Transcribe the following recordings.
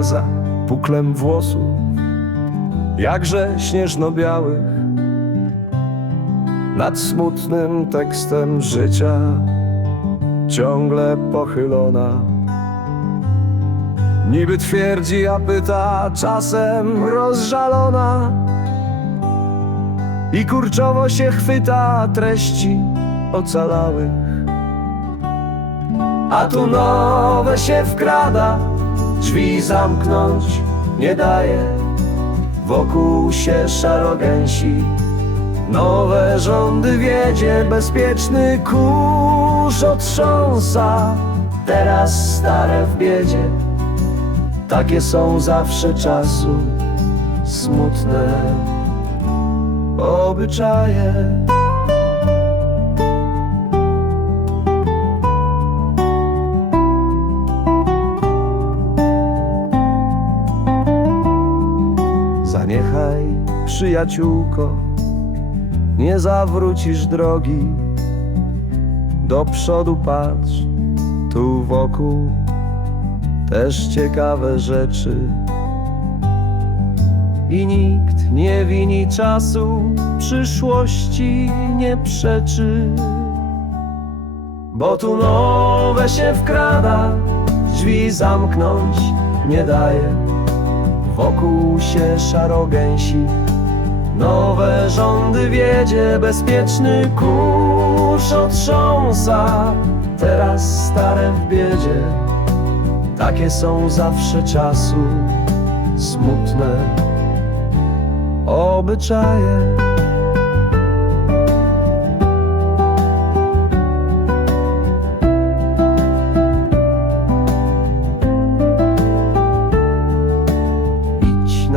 za puklem włosów, jakże śnieżno-białych, nad smutnym tekstem życia, ciągle pochylona. Niby twierdzi, a pyta, czasem rozżalona. I kurczowo się chwyta treści ocalałych. A tu nowe się wkrada, drzwi zamknąć nie daje. Wokół się szarogęsi, nowe rządy wiedzie, bezpieczny kurz otrząsa. Teraz stare w biedzie, takie są zawsze czasu smutne obyczaje. Zaniechaj, przyjaciółko, nie zawrócisz drogi. Do przodu patrz, tu wokół też ciekawe rzeczy. I nikt nie wini czasu, przyszłości nie przeczy. Bo tu nowe się wkrada, drzwi zamknąć nie daje. Wokół się szarogęsi, nowe rządy wiedzie, bezpieczny kurz otrząsa. Teraz stare w biedzie, takie są zawsze czasu smutne obyczaje.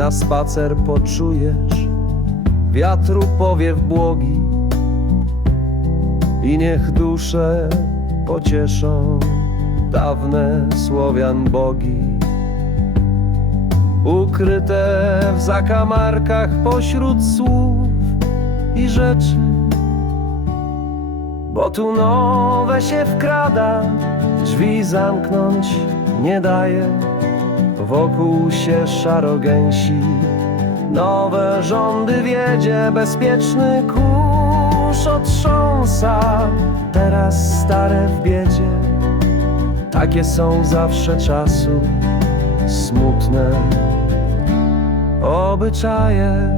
Na spacer, poczujesz wiatru powiew błogi i niech dusze pocieszą dawne Słowian bogi. Ukryte w zakamarkach pośród słów i rzeczy Bo tu nowe się wkrada, drzwi zamknąć nie daje Wokół się szarogęsi, nowe rządy wiedzie Bezpieczny kurz otrząsa, teraz stare w biedzie. Takie są zawsze czasu smutne. Obyczaje.